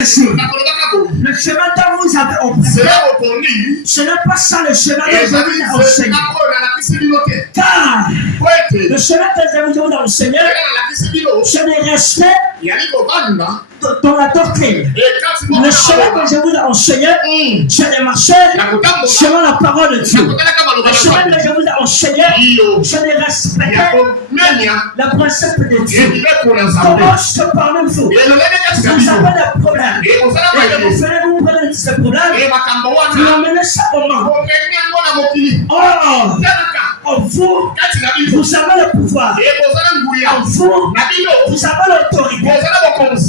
Le chemin dont vous avez emprunté, ce n'est pas ça le chemin que je vous ai enseigné. Car le chemin que je vous ai enseigné, ce n'est resté dans la doctrine. Le chemin que je vous ai enseigné, je n'ai marché selon la parole de Dieu. Le chemin que je vous ai enseigné, je n'ai respecté la principe de Dieu. Comment je te parle de vous? Vous avez des problèmes. Et vous prenez ce problème, vous l'emmenez ça au monde. En vous, vous avez le pouvoir. En vous, vous avez l'autorité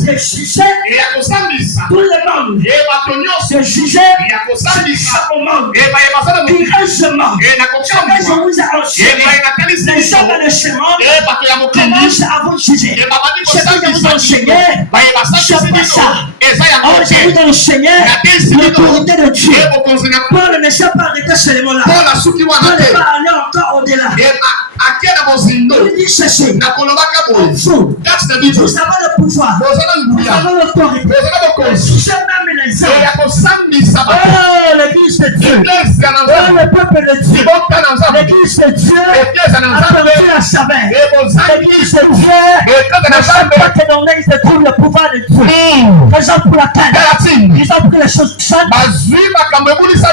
de juger tout le monde. De juger chaque monde. Directement. Quand je vous ai enseigné les hommes de ce monde, commencez à vous juger. Ce que je vous ai enseigné, c'est pas ça. Je vous ai enseigné l'autorité de Dieu. Paul ne s'est pas arrêté seulement là. Paul n'est pas allé encore au-delà. Il dit ceci. Vous avez le pouvoir. Vous avez l'autorité. Jugez même les hommes. Oh, l'église de Dieu. Oh, le peuple de Dieu. L'église de Dieu a perdu la saveur. L'église de Dieu ne sait pas que dans l'église de Dieu le pouvoir de Dieu. Raison pour laquelle ils ont pris les choses saintes.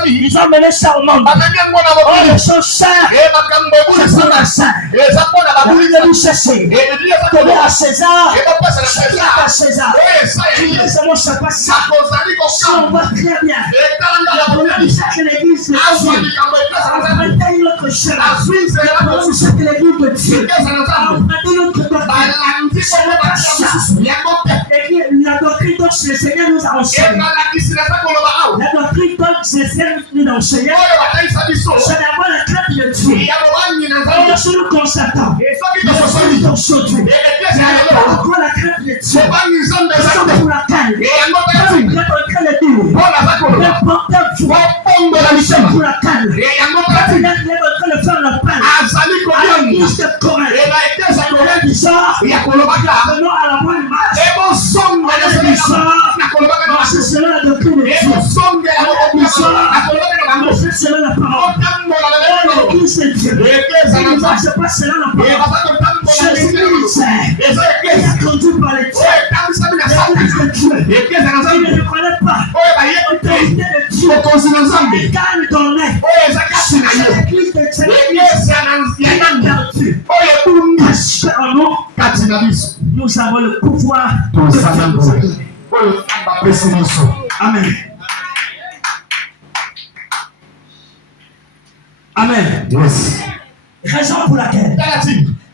Ils ont mené ça au monde. Oh, les choses saintes. C'est pour la sainte. Il a dit ceci. Donner à César ce qui est à César. Seulement c'est pas ça. Ça on voit très bien. On dit ça que l'église de Dieu a emprunté une autre chemin. On dit ça que l'église de Dieu a emprunté une autre doctrine. Ce n'est pas ça. La doctrine dont le Seigneur nous a enseigné. La doctrine dont le Seigneur nous a enseigné. C'est d'abord la crainte de Dieu. Lorsque nous constatons dans ce Dieu, pourquoi la crainte de Dieu, raison pour laquelle Paul est en train de dire, n'importe quoi, raison pour laquelle il est en train de faire le pain à l'église de Corinthe. Il disant, venons à la bonne marche. Il disant, marchez selon la doctrine de Dieu. Il disant, marchez selon la parole. L'église de Dieu. Il ne marche pas selon la parole. Jésus-Christ est conduit par les dieux. L'église de Dieu. Il ne reconnaît pas l'autorité de Dieu. Il gagne dans l'air. C'est l'église de Dieu. Il a perdu. Parce qu'en nous, nous avons le pouvoir de Dieu. Amen. Amen. Yes. Raison pour laquelle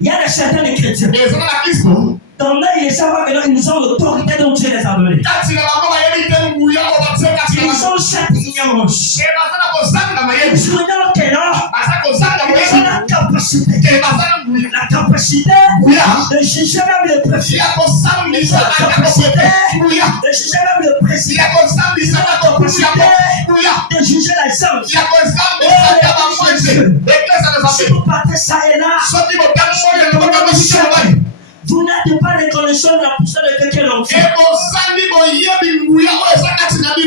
il y a certains chrétiens. Dans l'air, ils savent qu'ils ont l'autorité dont Dieu les a donnés. Ils ont cette ignorance. Ils ignorent que ils ont la capacité de juger même le préfet. Ils ont la capacité de juger même le président. Ils ont la capacité de juger les hommes. Si vous partez ça et là, vous n'êtes pas reconnaissant de la puissance de quelqu'un d'autre.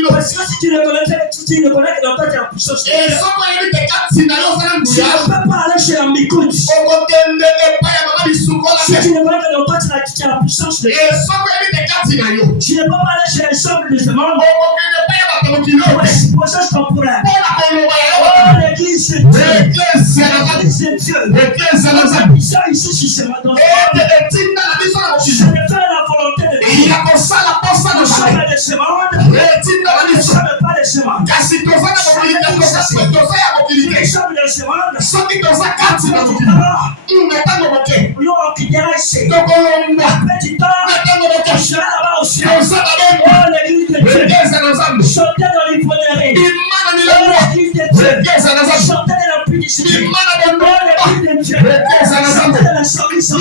Parce que si tu reconnais que dans toi tu as la puissance de quelqu'un, tu ne peux pas aller chez l'ambicoute. Si tu reconnais que dans toi tu as la puissance de quelqu'un, tu ne peux pas aller chez les hommes de ce monde pour exposer ton problème. Oh, l'église de Dieu. L'église de Dieu. L'église ici sur ce matin. Je ne fais la volonté de Dieu. Nous sommes des semences. Nous ne sommes pas des semences. Nous sommes des semences. Nous occupons ici. Après du temps, on sera là-bas aussi. Oh, l'église de Dieu. Chantez dans l'hypothèse. Oh, l'église de Dieu. Chantez dans la pudicité. Oh, l'église de Dieu. Chantez dans la soumission.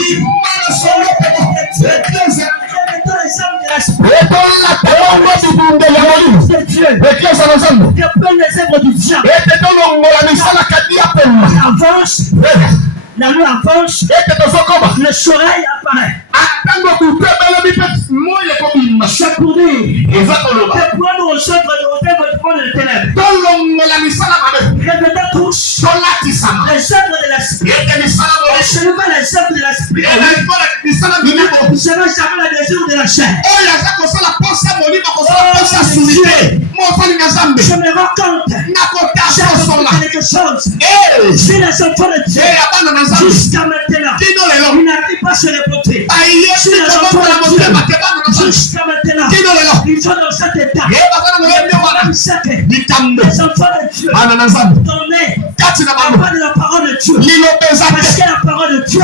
la nuit avance, le soleil apparaît. C'est pour dire que pour nous recevoir le monde des ténèbres, répétez tous les œuvres de l'esprit. Seulement les œuvres de l'esprit. Vous savez jamais le désir de la chair. Je me rends compte. J'ai quelque chose. Si les enfants de Dieu, jusqu'à maintenant, ils n'arrivent pas à se reporter. Si les enfants de Dieu, jusqu'à maintenant, ils sont dans cet état. Les enfants de Dieu, donnés pas de la parole de Dieu. Parce que la parole de Dieu,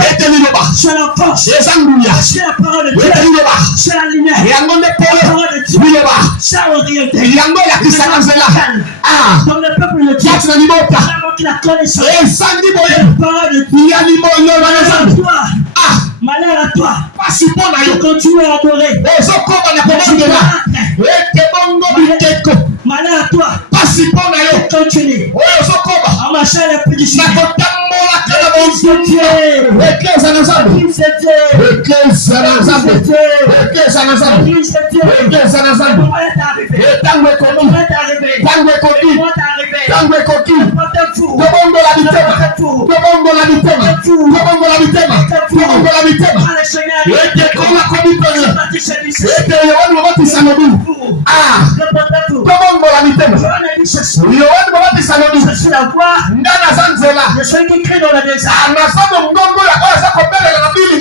c'est la force. Parce que la parole de Dieu, c'est la lumière. La parole de Dieu, c'est orienté. Dans le peuple de Dieu, vraiment qu'il a connaissance. La parole de Dieu, malheur à toi. Tu continues à adorer. Malheur à toi. Continue. En marchant les plus difficiles. L'église de Dieu. L'église de Dieu. L'église de Dieu. L'église de Dieu. L'église de Dieu. Le moment est arrivé. Le moment est arrivé. Le moment est arrivé. Portez-vous. Portez-vous. Le Seigneur. Je suis la voix de celui qui crie dans le désert.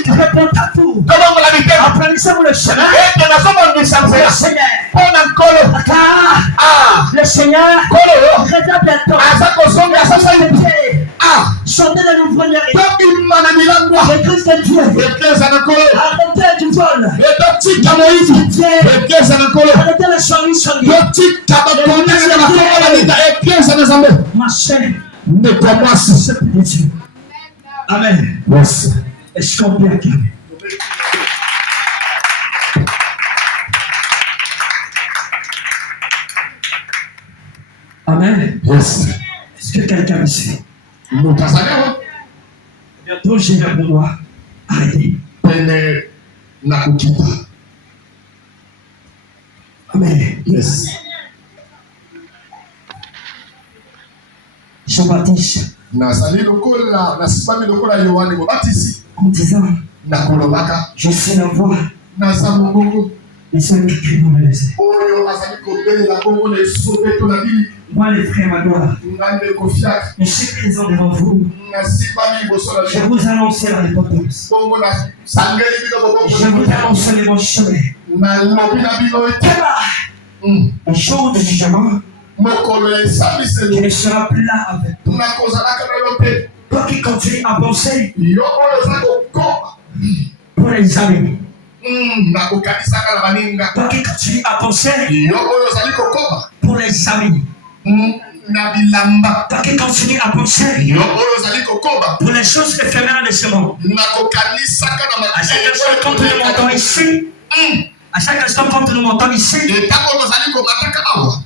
Répondez-vous. Apprenez-vous le chemin. Le Seigneur. Le Seigneur revient bientôt. Chantez le nouveau lyrique. Le Christ de Dieu. Arrêtez du vol. Arrêtez le chant. Ma chaîne ne commence ce plaisir. Amen. Est-ce qu'on peut acclamer? Amen. Est-ce que quelqu'un ici? Bientôt j'ai un mois. Arrêtez. Amen. Jean-Baptiste. En disant, je sais la voix. Les seuls qui crient dans le désert. Moi, les frères, ma gloire, je suis présent devant vous. Je vous annonce la repentance. Je vous annonce les bons chemins. Le jour du jugement, tu ne seras plus là avec toi. Toi qui continues à penser pour les amis. Toi qui continues à penser pour les amis. Toi qui continues à penser pour les choses éphémères de ce monde. À chaque instant quand nous montons ici, à chaque instant quand nous montons ici,